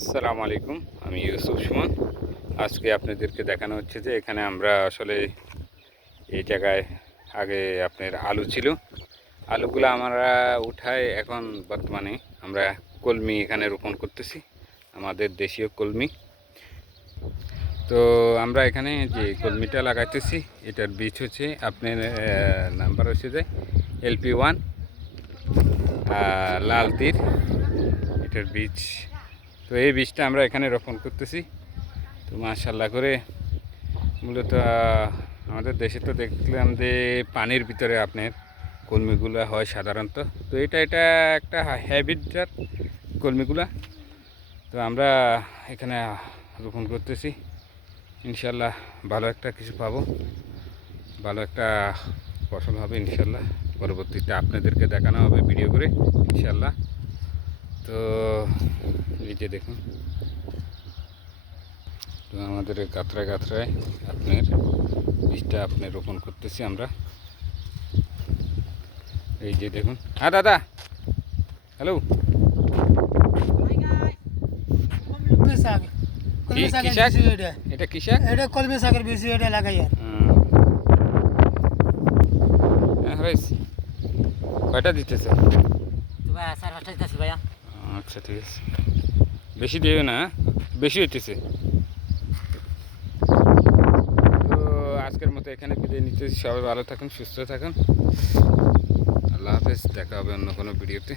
আসসালামু আলাইকুম। আমি ইউসুফ সুমন। আজকে আপনাদেরকে দেখানো হচ্ছে যে এখানে আমরা আসলে এই জায়গায় আগে আপনার আলু ছিল। আলুগুলো আমরা উঠায় এখন বর্তমানে আমরা কলমি এখানে রোপণ করতেছি, আমাদের দেশীয় কলমি। তো আমরা এখানে যে কলমিটা লাগাইতেছি এটার বীজ হচ্ছে আপনার নাম্বার হচ্ছে যে LP1 লাল তীর, এটার বীজ। তো এই বীজটা আমরা এখানে রোপণ করতেছি। তো মাশাআল্লাহ করে মূলত আমাদের দেশে তো দেখলাম যে পানির ভিতরে আপনার কলমিগুলা হয় সাধারণত। তো এটা একটা হ্যাবিটজাত কলমিগুলা। তো আমরা এখানে রোপণ করতেছি, ইনশাল্লাহ ভালো একটা কিছু পাবো, ভালো একটা ফসল হবে ইনশাল্লাহ। পরবর্তীতে আপনাদেরকে দেখানো হবে ভিডিও করে ইনশাল্লাহ। তো এই যে দেখুন, তো আমাদের গাত্রায় গাত্রায় আপনার বীজটা আপনার রোপণ করতেছি আমরা। এই যে দেখুন। হ্যাঁ দাদা, হ্যালো। এটা কি শাক? এটা কলমি শাকের বীজ, এটা লাগাই আর কয়টা দিতেছে? ভাই 4-5টা দিতেছি ভাইয়া। আচ্ছা ঠিক আছে, বেশি দিও না, বেশি হইতেছে। তো আজকের মতো এখানে বিদায় নিতেছি। সবাই ভালো থাকুন, সুস্থ থাকুন। আল্লাহ হাফেজ, দেখা হবে অন্য কোনো ভিডিওতে।